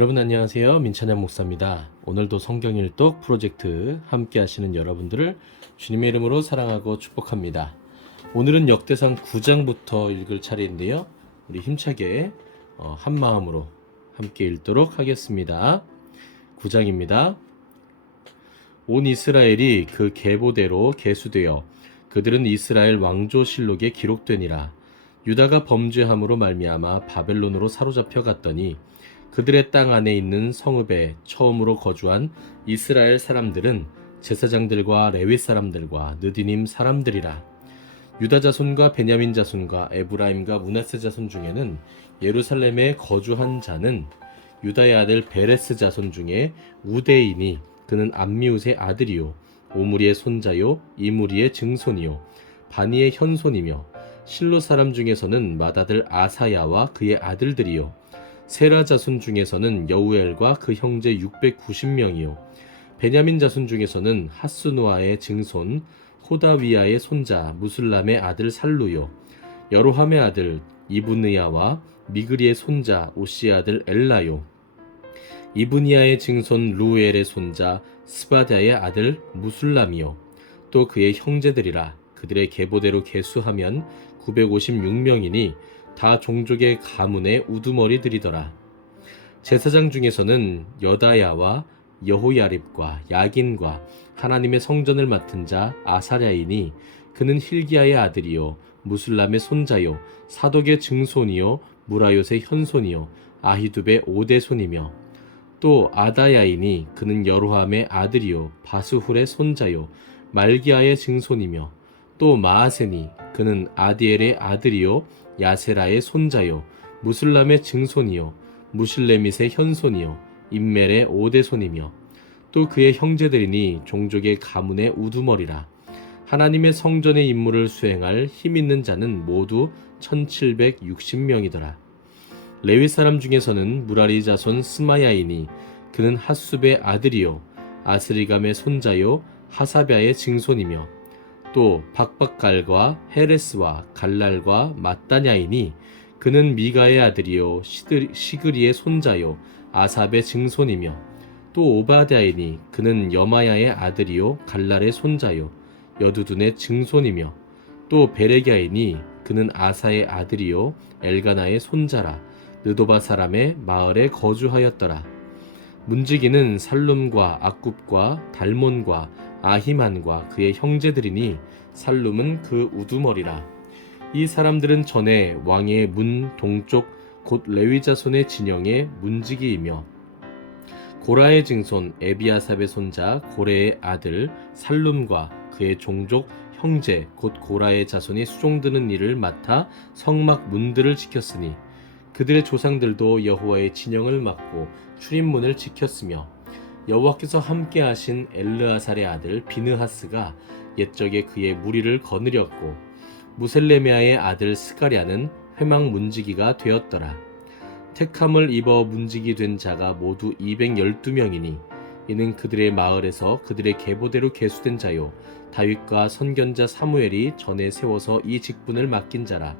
여러분 안녕하세요. 민찬양 목사입니다. 오늘도 성경 일독 프로젝트 함께 하시는 여러분들을 주님의 이름으로 사랑하고 축복합니다. 오늘은 역대상 9장부터 읽을 차례인데요. 우리 힘차게 한 마음으로 함께 읽도록 하겠습니다. 9장입니다. 온 이스라엘이 그 계보대로 계수되어 그들은 이스라엘 왕조실록에 기록되니라. 유다가 범죄함으로 말미암아 바벨론으로 사로잡혀 갔더니 그들의 땅 안에 있는 성읍에 처음으로 거주한 이스라엘 사람들은 제사장들과 레위 사람들과 느디님 사람들이라. 유다 자손과 베냐민 자손과 에브라임과 므낫세 자손 중에는 예루살렘에 거주한 자는 유다의 아들 베레스 자손 중에 우대이니 그는 암미웃의 아들이요 오므리의 손자요 이무리의 증손이요 바니의 현손이며 실로 사람 중에서는 맏아들 아사야와 그의 아들들이요 세라 자손 중에서는 여우엘과 그 형제 690명이요 베냐민 자손 중에서는 하스누아의 증손 호다위아의 손자 무슬람의 아들 살루요 여로함의 아들 이브느야와 미그리의 손자 오시의 아들 엘라요 이브니아의 증손 루엘의 손자 스바다의 아들 무술람이요 또 그의 형제들이라. 그들의 계보대로 계수하면 956명이니 다 종족의 가문의 우두머리들이더라. 제사장 중에서는 여다야와 여호야립과 야긴과 하나님의 성전을 맡은 자 아사랴이니 그는 힐기야의 아들이요 무술람의 손자요 사독의 증손이요 무라요의 현손이요 아히두베의 오대손이며 또 아다야이니 그는 여로함의 아들이요 바스훌의 손자요 말기야의 증손이며 또 마아세니 그는 아디엘의 아들이요 야세라의 손자요 무슬람의 증손이요 무실레밋의 현손이요 임멜의 오대손이며 또 그의 형제들이니 종족의 가문의 우두머리라. 하나님의 성전의 임무를 수행할 힘있는 자는 모두 1760명이더라. 레위 사람 중에서는 무라리 자손 스마야이니 그는 핫숲의 아들이요 아스리감의 손자요 하사랴의 증손이며 또 박박갈과 헤레스와 갈랄과 mat다냐이니 그는 미가의 아들이요 시그리의 손자요 아삽의 증손이며 또 오바댜이니 그는 여마야의 아들이요 갈랄의 손자요 여두둔의 증손이며 또 베레갸이니 그는 아사의 아들이요 엘가나의 손자라. 느도바 사람의 마을에 거주하였더라. 문지기는 살룸과 악굽과 달몬과 아히만과 그의 형제들이니 살룸은 그 우두머리라. 이 사람들은 전에 왕의 문 동쪽 곧 레위 자손의 진영의 문지기이며 고라의 증손 에비아삽의 손자 고레의 아들 살룸과 그의 종족 형제 곧 고라의 자손이 수종드는 일을 맡아 성막 문들을 지켰으니 그들의 조상들도 여호와의 진영을 맡고 출입문을 지켰으며 여호와께서 함께 하신 엘르아살의 아들 비느하스가 옛적에 그의 무리를 거느렸고 무셀레메아의 아들 스가랴는 회막 문지기가 되었더라. 택함을 입어 문지기 된 자가 모두 212명이니 이는 그들의 마을에서 그들의 계보대로 계수된 자요 다윗과 선견자 사무엘이 전에 세워서 이 직분을 맡긴 자라.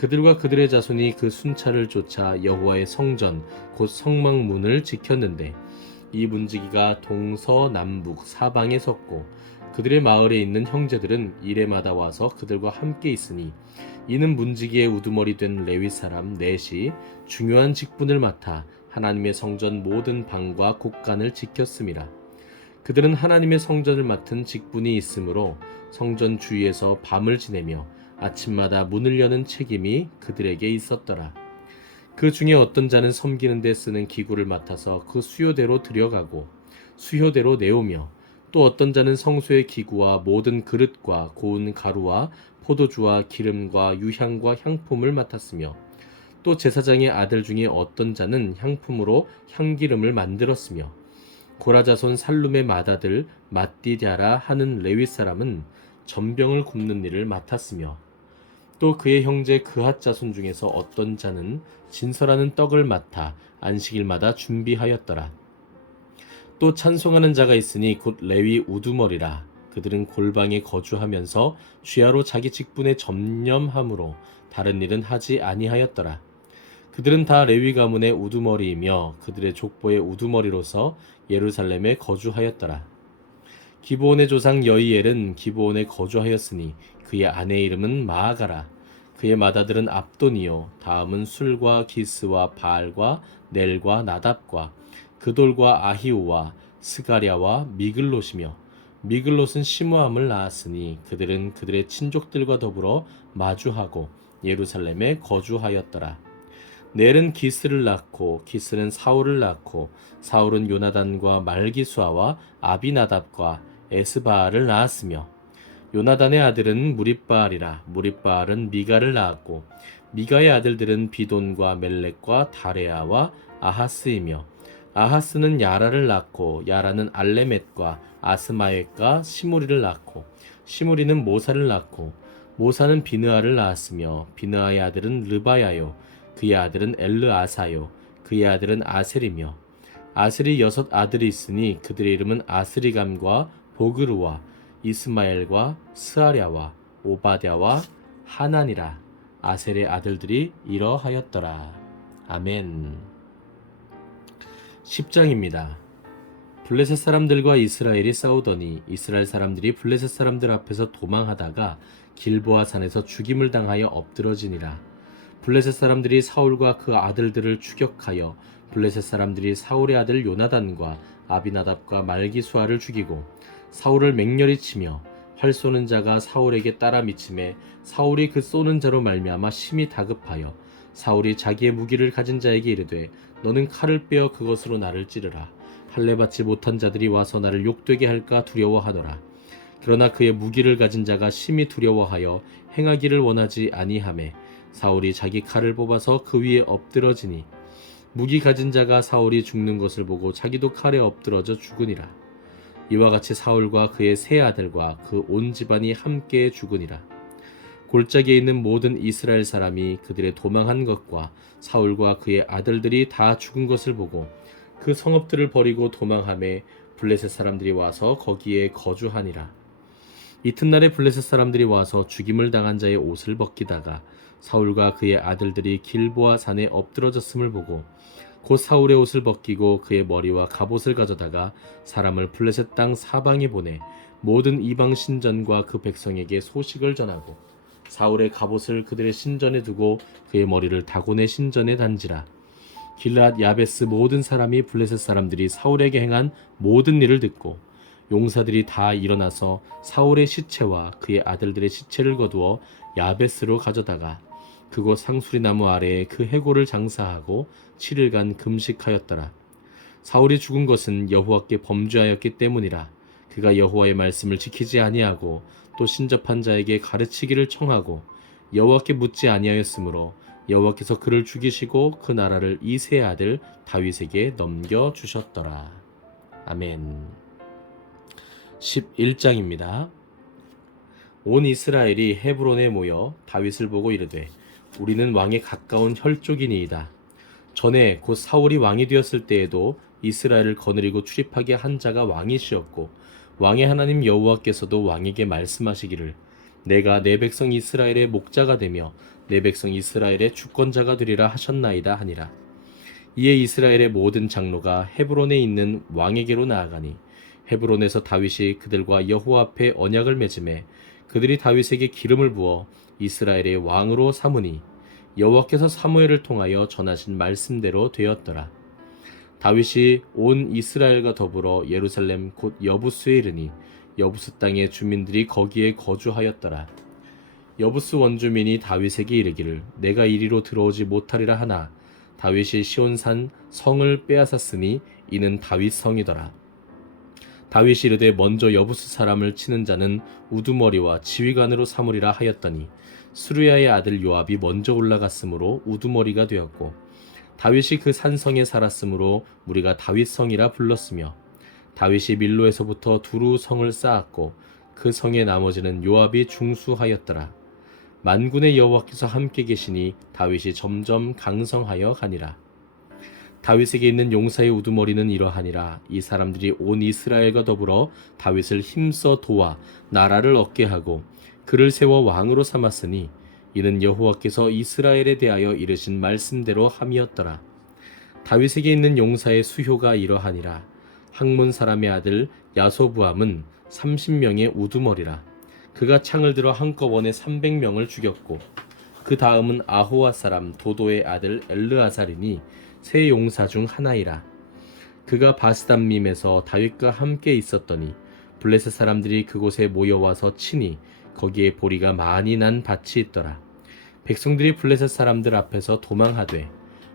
그들과 그들의 자손이 그 순찰을 쫓아 여호와의 성전 곧 성막문을 지켰는데 이 문지기가 동서남북 사방에 섰고 그들의 마을에 있는 형제들은 이레마다 와서 그들과 함께 있으니 이는 문지기의 우두머리 된 레위 사람 넷이 중요한 직분을 맡아 하나님의 성전 모든 방과 곳간을 지켰음이라. 그들은 하나님의 성전을 맡은 직분이 있으므로 성전 주위에서 밤을 지내며 아침마다 문을 여는 책임이 그들에게 있었더라. 그 중에 어떤 자는 섬기는 데 쓰는 기구를 맡아서 그 수요대로 들여가고 수효대로 내오며 또 어떤 자는 성소의 기구와 모든 그릇과 고운 가루와 포도주와 기름과 유향과 향품을 맡았으며 또 제사장의 아들 중에 어떤 자는 향품으로 향기름을 만들었으며 고라자손 살룸의 맏아들 mat디랴라 하는 레위 사람은 전병을 굽는 일을 맡았으며 또 그의 형제 그핫 자손 중에서 어떤 자는 진설하는 떡을 맡아 안식일마다 준비하였더라. 또 찬송하는 자가 있으니 곧 레위 우두머리라. 그들은 골방에 거주하면서 주야로 자기 직분에 전념함으로 다른 일은 하지 아니하였더라. 그들은 다 레위 가문의 우두머리이며 그들의 족보의 우두머리로서 예루살렘에 거주하였더라. 기브온의 조상 여이엘은 기브온에 거주하였으니 그의 아내 이름은 마아가라. 그의 맏아들은 압돈이요 다음은 술과 기스와 바알과 넬과 나답과 그돌과 아히우와 스가랴와 미글롯이며 미글롯은 시므함을 낳았으니 그들은 그들의 친족들과 더불어 마주하고 예루살렘에 거주하였더라. 넬은 기스를 낳고 기스는 사울을 낳고 사울은 요나단과 말기수아와 아비나답과 에스바알을 낳았으며 요나단의 아들은 무립바알이라 무립바알은 미가를 낳았고 미가의 아들들은 비돈과 멜렉과 다레아와 아하스이며 아하스는 야라를 낳고 야라는 알레멧과 아스마웻과 시무리를 낳고 시무리는 모사를 낳고 모사는 비느아를 낳았으며 비느아의 아들은 르바야요 그의 아들은 엘르아사요 그의 아들은 아셀이며 아셀이 6 아들이 있으니 그들의 이름은 아스리감과 보그르와 이스마엘과 스아랴와 오바댜와 하난이라. 아셀의 아들들이 이러하였더라. 아멘. 10장입니다. 블레셋 사람들과 이스라엘이 싸우더니 이스라엘 사람들이 블레셋 사람들 앞에서 도망하다가 길보아 산에서 죽임을 당하여 엎드러지니라. 블레셋 사람들이 사울과 그 아들들을 추격하여 블레셋 사람들이 사울의 아들 요나단과 아비나답과 말기수아를 죽이고 사울을 맹렬히 치며 활 쏘는 자가 사울에게 따라 미침에 사울이 그 쏘는 자로 말미암아 심히 다급하여 사울이 자기의 무기를 가진 자에게 이르되 너는 칼을 빼어 그것으로 나를 찌르라. 할례 받지 못한 자들이 와서 나를 욕되게 할까 두려워하더라. 그러나 그의 무기를 가진 자가 심히 두려워하여 행하기를 원하지 아니하매 사울이 자기 칼을 뽑아서 그 위에 엎드러지니 무기 가진 자가 사울이 죽는 것을 보고 자기도 칼에 엎드러져 죽으니라. 이와 같이 사울과 그의 세 아들과 그 온 집안이 함께 죽으니라. 골짜기에 있는 모든 이스라엘 사람이 그들의 도망한 것과 사울과 그의 아들들이 다 죽은 것을 보고 그 성읍들을 버리고 도망하매 블레셋 사람들이 와서 거기에 거주하니라. 이튿날에 블레셋 사람들이 와서 죽임을 당한 자의 옷을 벗기다가 사울과 그의 아들들이 길보아 산에 엎드러졌음을 보고 곧 사울의 옷을 벗기고 그의 머리와 갑옷을 가져다가 사람을 블레셋 땅 사방에 보내 모든 이방 신전과 그 백성에게 소식을 전하고 사울의 갑옷을 그들의 신전에 두고 그의 머리를 다곤의 신전에 단지라. 길앗 야베스 모든 사람이 블레셋 사람들이 사울에게 행한 모든 일을 듣고 용사들이 다 일어나서 사울의 시체와 그의 아들들의 시체를 거두어 야베스로 가져다가 그곳 상수리 나무 아래에 그 해골을 장사하고 7일간 금식하였더라. 사울이 죽은 것은 여호와께 범죄하였기 때문이라. 그가 여호와의 말씀을 지키지 아니하고 또 신접한 자에게 가르치기를 청하고 여호와께 묻지 아니하였으므로 여호와께서 그를 죽이시고 그 나라를 이 세 아들 다윗에게 넘겨 주셨더라. 아멘. 11장입니다. 온 이스라엘이 헤브론에 모여 다윗을 보고 이르되 우리는 왕에 가까운 혈족이니이다. 전에 곧 사울이 왕이 되었을 때에도 이스라엘을 거느리고 출입하게 한 자가 왕이시었고 왕의 하나님 여호와께서도 왕에게 말씀하시기를 내가 내 백성 이스라엘의 목자가 되며 내 백성 이스라엘의 주권자가 되리라 하셨나이다 하니라. 이에 이스라엘의 모든 장로가 헤브론에 있는 왕에게로 나아가니 헤브론에서 다윗이 그들과 여호와 앞에 언약을 맺음에 그들이 다윗에게 기름을 부어 이스라엘의 왕으로 삼으니 여호와께서 사무엘을 통하여 전하신 말씀대로 되었더라. 다윗이 온 이스라엘과 더불어 예루살렘 곧 여부스에 이르니 여부스 땅의 주민들이 거기에 거주하였더라. 여부스 원주민이 다윗에게 이르기를 내가 이리로 들어오지 못하리라 하나 다윗이 시온산 성을 빼앗았으니 이는 다윗 성이더라. 다윗이 이르되 먼저 여부스 사람을 치는 자는 우두머리와 지휘관으로 삼으리라 하였더니 수르야의 아들 요압이 먼저 올라갔으므로 우두머리가 되었고 다윗이 그 산성에 살았으므로 우리가 다윗성이라 불렀으며 다윗이 밀로에서부터 두루 성을 쌓았고 그 성의 나머지는 요압이 중수하였더라. 만군의 여호와께서 함께 계시니 다윗이 점점 강성하여 가니라. 다윗에게 있는 용사의 우두머리는 이러하니라. 이 사람들이 온 이스라엘과 더불어 다윗을 힘써 도와 나라를 얻게 하고 그를 세워 왕으로 삼았으니 이는 여호와께서 이스라엘에 대하여 이르신 말씀대로 함이었더라. 다윗에게 있는 용사의 수효가 이러하니라. 학몬 사람의 아들 야소부함은 30명의 우두머리라. 그가 창을 들어 한꺼번에 300명을 죽였고, 그 다음은 아호와 사람 도도의 아들 엘르아살이니 세 용사 중 하나이라. 그가 바스담밈에서 다윗과 함께 있었더니 블레셋 사람들이 그곳에 모여와서 치니 거기에 보리가 많이 난 밭이 있더라. 백성들이 블레셋 사람들 앞에서 도망하되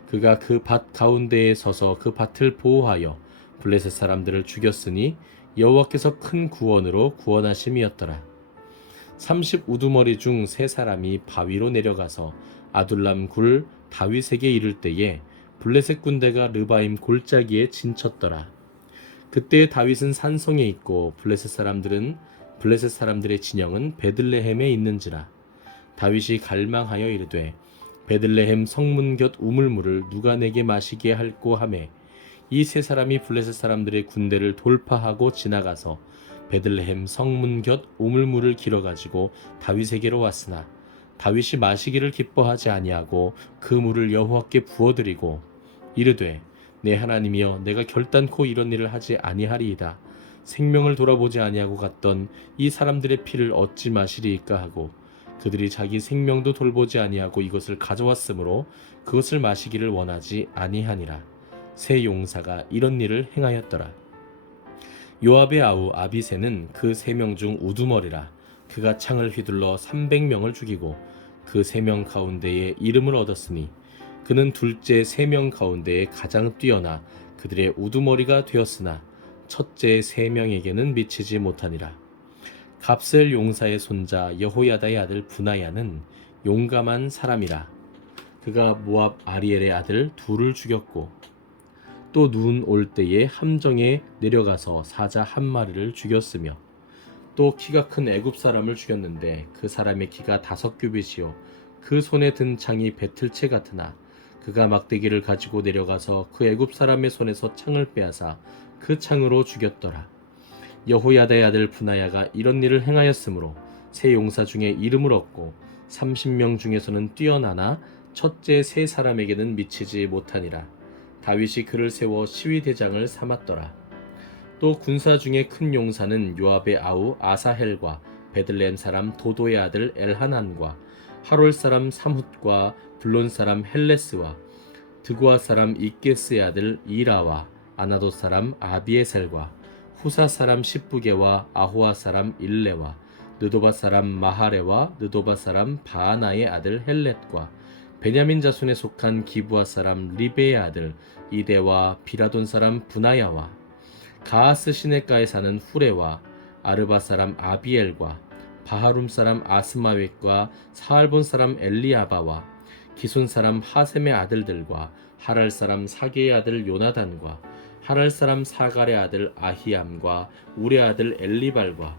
그가 그 밭 가운데에 서서 그 밭을 보호하여 블레셋 사람들을 죽였으니 여호와께서 큰 구원으로 구원하심이었더라. 30 우두머리 중 세 사람이 바위로 내려가서 아둘람 굴 다윗에게 이를 때에 블레셋 군대가 르바임 골짜기에 진쳤더라. 그때 다윗은 산성에 있고 블레셋 사람들의 진영은 베들레헴에 있는지라. 다윗이 갈망하여 이르되 베들레헴 성문 곁 우물물을 누가 내게 마시게 할꼬 하매 이 세 사람이 블레셋 사람들의 군대를 돌파하고 지나가서 베들레헴 성문 곁 우물물을 길어 가지고 다윗에게로 왔으나 다윗이 마시기를 기뻐하지 아니하고 그 물을 여호와께 부어드리고 이르되 내 하나님이여 내가 결단코 이런 일을 하지 아니하리이다. 생명을 돌아보지 아니하고 갔던 이 사람들의 피를 어찌 마시리이까 하고 그들이 자기 생명도 돌보지 아니하고 이것을 가져왔으므로 그것을 마시기를 원하지 아니하니라. 세 용사가 이런 일을 행하였더라. 요압의 아우 아비새는 그 3명 중 우두머리라. 그가 창을 휘둘러 300명을 죽이고 그 3명 가운데에 이름을 얻었으니 그는 둘째 3명 가운데에 가장 뛰어나 그들의 우두머리가 되었으나 첫째 3명에게는 미치지 못하니라. 갑셀 용사의 손자 여호야다의 아들 브나야는 용감한 사람이라. 그가 모압 아리엘의 아들 둘을 죽였고 또 눈 올 때에 함정에 내려가서 사자 한 마리를 죽였으며 또 키가 큰 애굽 사람을 죽였는데 그 사람의 키가 5규빗이요 그 손에 든 창이 배틀채 같으나 그가 막대기를 가지고 내려가서 그 애굽 사람의 손에서 창을 빼앗아 그 창으로 죽였더라. 여호야다의 아들 브나야가 이런 일을 행하였으므로 세 용사 중에 이름을 얻고 30명 중에서는 뛰어나나 첫째 세 사람에게는 미치지 못하니라. 다윗이 그를 세워 시위대장을 삼았더라. 또 군사 중에 큰 용사는 요압의 아우 아사헬과 베들레헴 사람 도도의 아들 엘하난과 하롤 사람 삼훗과 블론 사람 헬레스와 드고아 사람 이게스의 아들 이라와 아나도 사람 아비에셀과 후사 사람 십부게와 아호아 사람 일레와 느도바 사람 마하레와 느도바 사람 바하나의 아들 헬렛과 베냐민 자손에 속한 기브아 사람 리베의 아들 이데와 비라돈 사람 브나야와 가하스 시내가에 사는 후레와 아르바 사람 아비엘과 바하룸 사람 아스마웻과 사알본 사람 엘리아바와 기손 사람 하셈의 아들들과 하랄 사람 사게의 아들 요나단과 하랄 사람 사갈의 아들 아히암과 우레 아들 엘리발과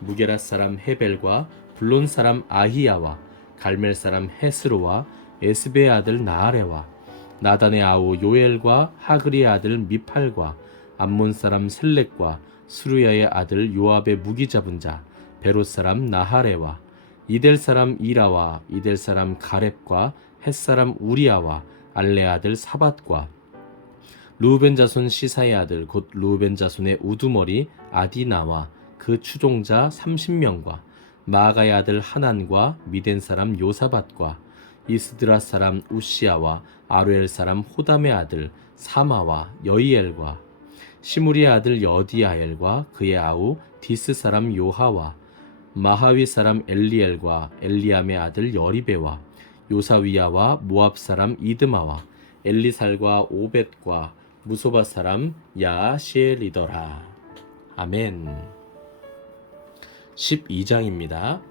무게라 사람 헤벨과 블론 사람 아히야와 갈멜 사람 헤스로와 에스베의 아들 나아레와 나단의 아우 요엘과 하그리의 아들 미팔과 암몬 사람 셀렉과 수루야의 아들 요압의 무기 잡은 자 베롯 사람 나하레와 이델 사람 이라와 이델 사람 가렙과 헷 사람 우리아와 알레 아들 사밧과 루벤 자손 시사의 아들 곧 루벤 자손의 우두머리 아디나와 그 추종자 30명과 마아가의 아들 하난과 미덴 사람 요사밧과 이스드라 사람 우시아와 아루엘 사람 호담의 아들 사마와 여이엘과 시무리의 아들 여디아엘과 그의 아우 디스 사람 요하와 마하위 사람 엘리엘과 엘리암의 아들 여리베와 요사위야와 모압 사람 이드마와 엘리살과 오벳과 무소바 사람 야시엘이더라. 아멘. 12장입니다.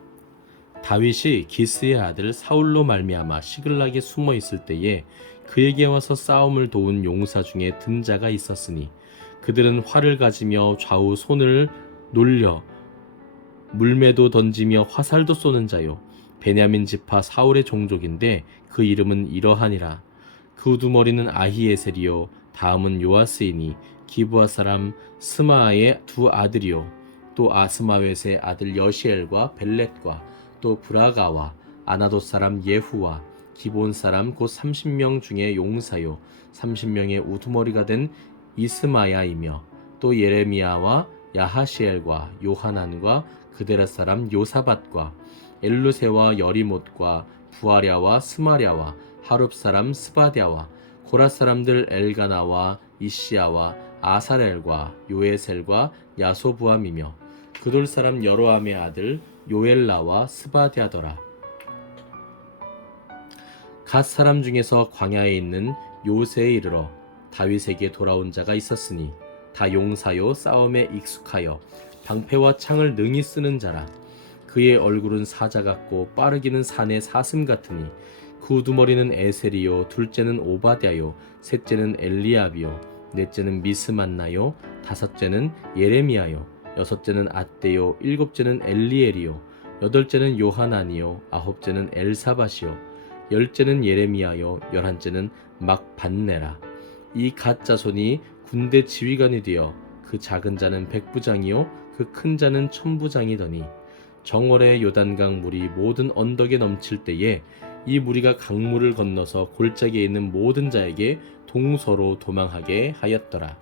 다윗이 기스의 아들 사울로 말미암아 시글락에 숨어 있을 때에 그에게 와서 싸움을 도운 용사 중에 든 자가 있었으니 그들은 활을 가지며 좌우 손을 놀려 물매도 던지며 화살도 쏘는 자요 베냐민 지파 사울의 종족인데 그 이름은 이러하니라. 그 우두머리는 아히에셀이요 다음은 요아스이니 기브아 사람 스마아의 두 아들이요 또 아스마웻의 아들 여시엘과 벨렛과 또 브라가와 아나돗 사람 예후와 기본 사람 곧 30명 중에 용사요 30명의 우두머리가 된 이스마야이며 또 예레미야와 야하시엘과 요하난과 그데라 사람 요사밧과 엘루세와 여리못과 부아랴와 스마랴와 하룹 사람 스바랴와 고라 사람들 엘가나와 이시야와 아사렐과 요에셀과 야소부암이며 그돌 사람 여로함의 아들 요엘라와 스바랴더라. 갓 사람 중에서 광야에 있는 요새에 이르러 다윗에게 돌아온 자가 있었으니 다 용사요 싸움에 익숙하여 방패와 창을 능히 쓰는 자라. 그의 얼굴은 사자 같고 빠르기는 산의 사슴 같으니 그 우두머리는 에셀이요 둘째는 오바댜요 셋째는 엘리압이요 넷째는 미스만나요 다섯째는 예레미야요 여섯째는 앗대요 일곱째는 엘리엘이요 여덟째는 요하나니요 아홉째는 엘사밧이요 열째는 예레미야요 열한째는 막반네라. 이 갓 자손이 군대 지휘관이 되어 그 작은 자는 백부장이요 그 큰 자는 천부장이더니 정월의 요단강 물이 모든 언덕에 넘칠 때에 이 무리가 강물을 건너서 골짜기에 있는 모든 자에게 동서로 도망하게 하였더라.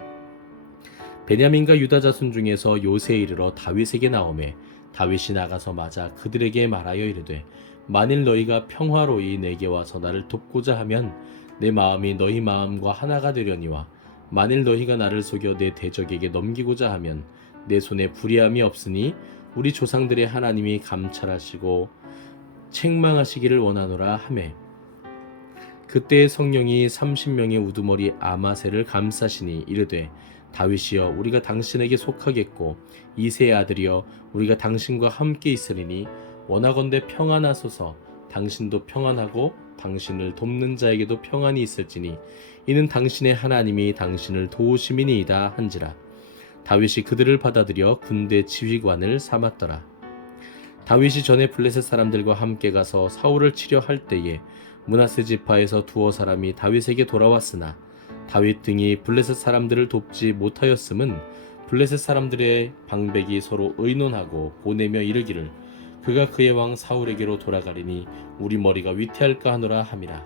베냐민과 유다 자손 중에서 요새에 이르러 다윗에게 나오매 다윗이 나가서 맞아 그들에게 말하여 이르되 만일 너희가 평화로이 내게 와서 나를 돕고자 하면 내 마음이 너희 마음과 하나가 되려니와 만일 너희가 나를 속여 내 대적에게 넘기고자 하면 내 손에 불의함이 없으니 우리 조상들의 하나님이 감찰하시고 책망하시기를 원하노라 하매 그때 성령이 30명의 우두머리 아마새를 감싸시니 이르되 다윗이여 우리가 당신에게 속하겠고 이새의 아들이여 우리가 당신과 함께 있으리니 원하건대 평안하소서. 당신도 평안하고 당신을 돕는 자에게도 평안이 있을지니 이는 당신의 하나님이 당신을 도우심이니이다 한지라. 다윗이 그들을 받아들여 군대 지휘관을 삼았더라. 다윗이 전에 블레셋 사람들과 함께 가서 사울을 치려 할 때에 므낫세 지파에서 두어 사람이 다윗에게 돌아왔으나 다윗 등이 블레셋 사람들을 돕지 못하였음은 블레셋 사람들의 방백이 서로 의논하고 보내며 이르기를 그가 그의 왕 사울에게로 돌아가리니 우리 머리가 위태할까 하노라 함이라.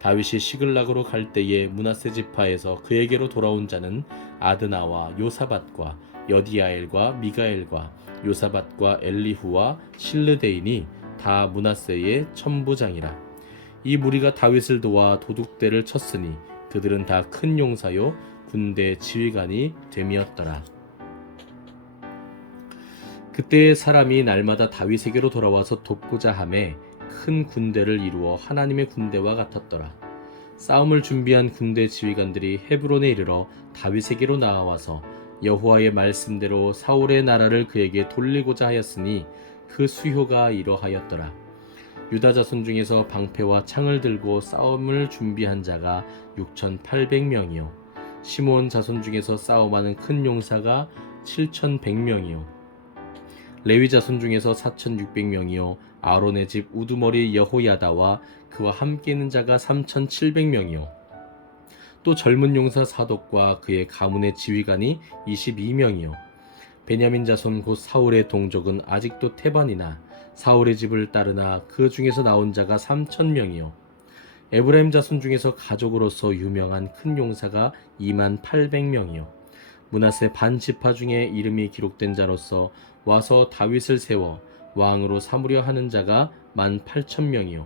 다윗이 시글락으로 갈 때에 므낫세 지파에서 그에게로 돌아온 자는 아드나와 요사밧과 여디아엘과 미가엘과 요사밧과 엘리후와 실르데인이 다 므낫세의 천부장이라. 이 무리가 다윗을 도와 도둑대를 쳤으니 그들은 다 큰 용사요 군대 지휘관이 됨이었더라. 그때 사람이 날마다 다윗에게로 돌아와서 돕고자 하매 큰 군대를 이루어 하나님의 군대와 같았더라. 싸움을 준비한 군대 지휘관들이 헤브론에 이르러 다윗에게로 나와서 여호와의 말씀대로 사울의 나라를 그에게 돌리고자 하였으니 그 수효가 이러하였더라. 유다 자손 중에서 방패와 창을 들고 싸움을 준비한 자가 6,800명이요 시므온 자손 중에서 싸움하는 큰 용사가 7,100명이요 레위 자손 중에서 4,600명이요 아론의 집 우두머리 여호야다와 그와 함께 있는 자가 3,700명이요 또 젊은 용사 사독과 그의 가문의 지휘관이 22명이요 베냐민 자손 곧 사울의 동족은 아직도 태반이나 사울의 집을 따르나 그 중에서 나온 자가 3,000명이요 에브라임 자손 중에서 가족으로서 유명한 큰 용사가 28,000명이요 므낫세 반 지파 중에 이름이 기록된 자로서 와서 다윗을 세워 왕으로 삼으려 하는 자가 18,000명이요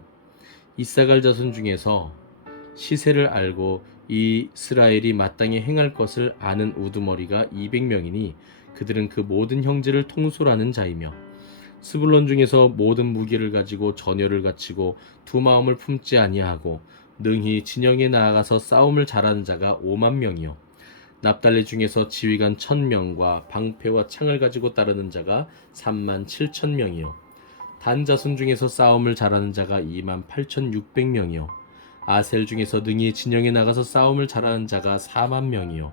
이사갈 자손 중에서 시세를 알고 이스라엘이 마땅히 행할 것을 아는 우두머리가 200명이니 그들은 그 모든 형제를 통솔하는 자이며 스불론 중에서 모든 무기를 가지고 전열을 갖추고 두 마음을 품지 아니하고 능히 진영에 나아가서 싸움을 잘하는 자가 50,000명이요 납달리 중에서 지휘관 1,000명과 방패와 창을 가지고 따르는 자가 37,000명이요 단 자손 중에서 싸움을 잘하는 자가 28,600명이요 아셀 중에서 능히 진영에 나가서 싸움을 잘하는 자가 40,000명이요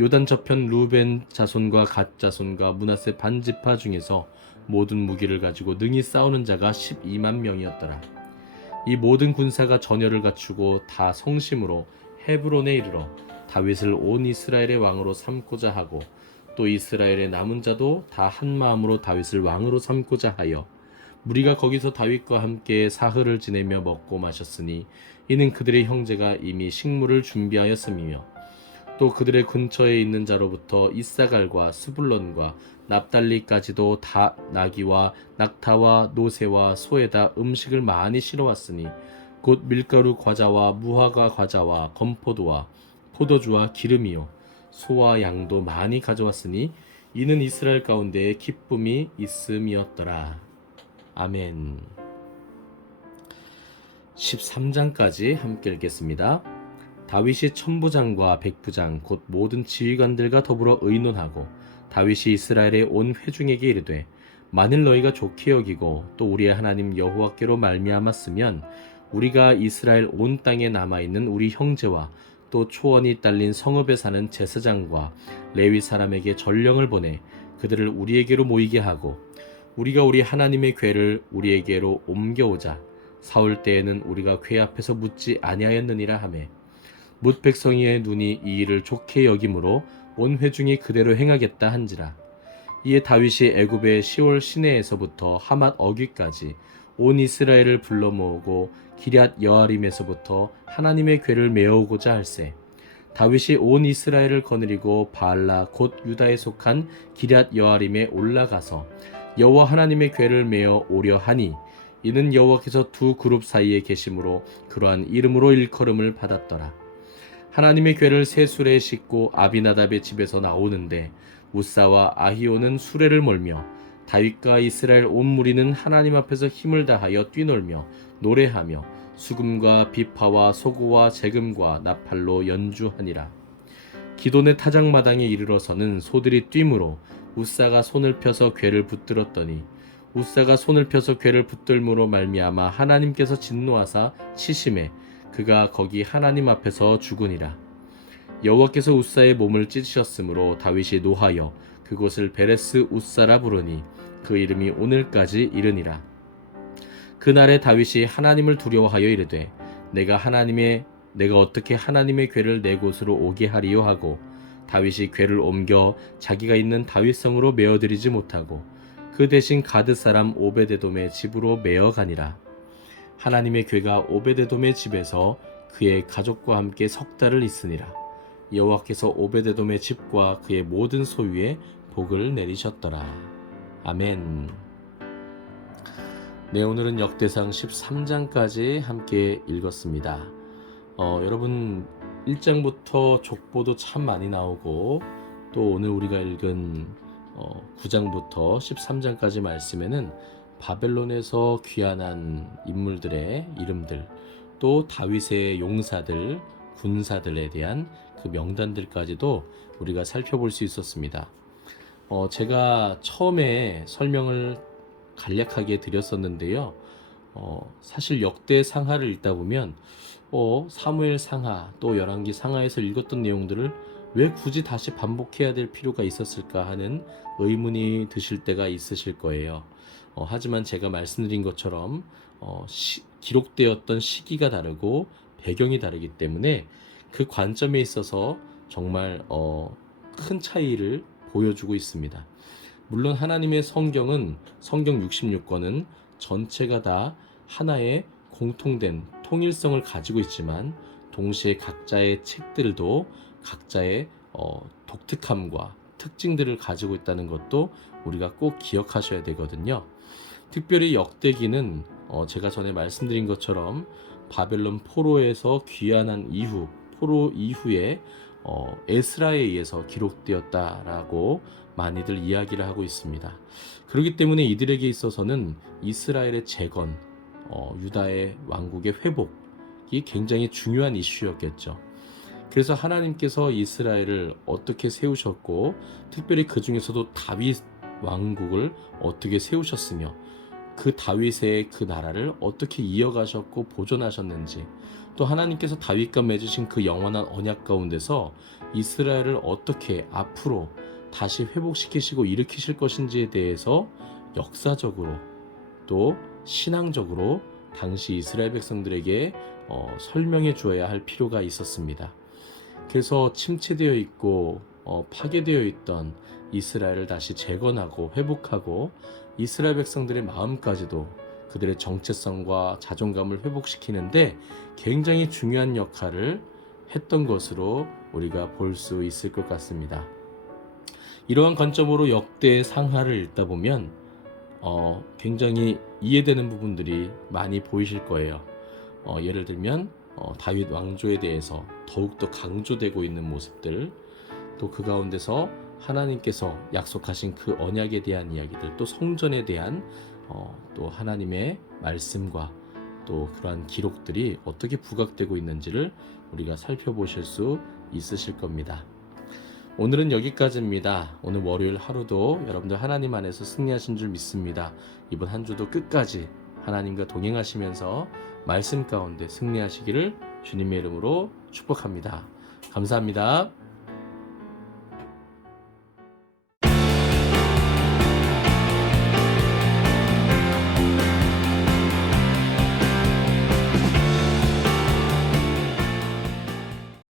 요단 저편 루벤 자손과 갓 자손과 므낫세 반 지파 중에서 모든 무기를 가지고 능히 싸우는 자가 120,000명이었더라. 이 모든 군사가 전열을 갖추고 다 성심으로 헤브론에 이르러 다윗을 온 이스라엘의 왕으로 삼고자 하고 또 이스라엘의 남은 자도 다 한 마음으로 다윗을 왕으로 삼고자 하여 무리가 거기서 다윗과 함께 사흘을 지내며 먹고 마셨으니 이는 그들의 형제가 이미 식물을 준비하였음이며 또 그들의 근처에 있는 자로부터 이사갈과 스불론과 납달리까지도 다 나귀와 낙타와 노새와 소에다 음식을 많이 실어왔으니 곧 밀가루 과자와 무화과 과자와 건포도와 포도주와 기름이요 소와 양도 많이 가져왔으니 이는 이스라엘 가운데 기쁨이 있음이었더라. 아멘. 13장까지 함께 읽겠습니다. 다윗이 천부장과 백부장 곧 모든 지휘관들과 더불어 의논하고 다윗이 이스라엘의 온 회중에게 이르되 만일 너희가 좋게 여기고 또 우리의 하나님 여호와께로 말미암았으면 우리가 이스라엘 온 땅에 남아있는 우리 형제와 또 초원이 딸린 성읍에 사는 제사장과 레위 사람에게 전령을 보내 그들을 우리에게로 모이게 하고 우리가 우리 하나님의 궤를 우리에게로 옮겨오자. 사울 때에는 우리가 궤 앞에서 묻지 아니하였느니라 하매 뭇 백성의 눈이 이 일을 좋게 여김으로 온 회중이 그대로 행하겠다 한지라. 이에 다윗이 애굽의 시올 시내에서부터 하맛 어귀까지 온 이스라엘을 불러 모으고 기럇 여아림에서부터 하나님의 궤를 메어오고자 할세. 다윗이 온 이스라엘을 거느리고 바알라 곧 유다에 속한 기럇 여아림에 올라가서 여호와 하나님의 궤를 메어 오려 하니 이는 여호와께서 두 그룹 사이에 계심으로 그러한 이름으로 일컬음을 받았더라. 하나님의 궤를 새 수레에 싣고 아비나답의 집에서 나오는데 우사와 아히오는 수레를 몰며 다윗과 이스라엘 온 무리는 하나님 앞에서 힘을 다하여 뛰놀며 노래하며 수금과 비파와 소구와 재금과 나팔로 연주하니라. 기돈의 타작마당에 이르러서는 소들이 뛰므로 우사가 손을 펴서 궤를 붙들었더니 우사가 손을 펴서 궤를 붙들므로 말미암아 하나님께서 진노하사 치심에 그가 거기 하나님 앞에서 죽으니라. 여호와께서 우사의 몸을 찢으셨으므로 다윗이 노하여 그곳을 베레스 우사라 부르니 그 이름이 오늘까지 이르니라. 그날에 다윗이 하나님을 두려워하여 이르되 내가 어떻게 하나님의 궤를 내 곳으로 오게 하리요 하고 다윗이 궤를 옮겨 자기가 있는 다윗성으로 메어들이지 못하고 그 대신 가드 사람 오베데돔의 집으로 메어 가니라. 하나님의 궤가 오베데돔의 집에서 그의 가족과 함께 석 달을 있으니라. 여호와께서 오베데돔의 집과 그의 모든 소유에 복을 내리셨더라. 아멘. 네, 오늘은 역대상 13장까지 함께 읽었습니다. 여러분 1장부터 족보도 참 많이 나오고 또 오늘 우리가 읽은 9장부터 13장까지 말씀에는 바벨론에서 귀환한 인물들의 이름들 또 다윗의 용사들, 군사들에 대한 그 명단들까지도 우리가 살펴볼 수 있었습니다. 제가 처음에 설명을 간략하게 드렸었는데요. 사실 역대 상하를 읽다 보면 사무엘 상하 또 열왕기 상하에서 읽었던 내용들을 왜 굳이 다시 반복해야 될 필요가 있었을까 하는 의문이 드실 때가 있으실 거예요. 하지만 제가 말씀드린 것처럼 기록되었던 시기가 다르고 배경이 다르기 때문에 그 관점에 있어서 정말 큰 차이를 보여주고 있습니다. 물론 하나님의 성경 66권은 전체가 다 하나의 공통된 통일성을 가지고 있지만 동시에 각자의 책들도 각자의 독특함과 특징들을 가지고 있다는 것도 우리가 꼭 기억하셔야 되거든요. 특별히 역대기는 제가 전에 말씀드린 것처럼 바벨론 포로에서 귀환한 이후 포로 이후에 에스라에 의해서 기록되었다라고 많이들 이야기를 하고 있습니다. 그렇기 때문에 이들에게 있어서는 이스라엘의 재건, 유다의 왕국의 회복이 굉장히 중요한 이슈였겠죠. 그래서 하나님께서 이스라엘을 어떻게 세우셨고 특별히 그 중에서도 다윗 왕국을 어떻게 세우셨으며 그 다윗의 그 나라를 어떻게 이어가셨고 보존하셨는지 또 하나님께서 다윗과 맺으신 그 영원한 언약 가운데서 이스라엘을 어떻게 앞으로 다시 회복시키시고 일으키실 것인지에 대해서 역사적으로 또 신앙적으로 당시 이스라엘 백성들에게 설명해 주어야 할 필요가 있었습니다. 그래서 침체되어 있고 파괴되어 있던 이스라엘을 다시 재건하고 회복하고 이스라엘 백성들의 마음까지도 그들의 정체성과 자존감을 회복시키는데 굉장히 중요한 역할을 했던 것으로 우리가 볼 수 있을 것 같습니다. 이러한 관점으로 역대의 상하를 읽다 보면 굉장히 이해되는 부분들이 많이 보이실 거예요. 예를 들면 다윗 왕조에 대해서 더욱더 강조되고 있는 모습들, 또 그 가운데서 하나님께서 약속하신 그 언약에 대한 이야기들, 또 성전에 대한 또 하나님의 말씀과 또 그러한 기록들이 어떻게 부각되고 있는지를 우리가 살펴보실 수 있으실 겁니다. 오늘은 여기까지입니다. 오늘 월요일 하루도 여러분들 하나님 안에서 승리하신 줄 믿습니다. 이번 한 주도 끝까지 하나님과 동행하시면서 말씀 가운데 승리하시기를 주님의 이름으로 축복합니다. 감사합니다.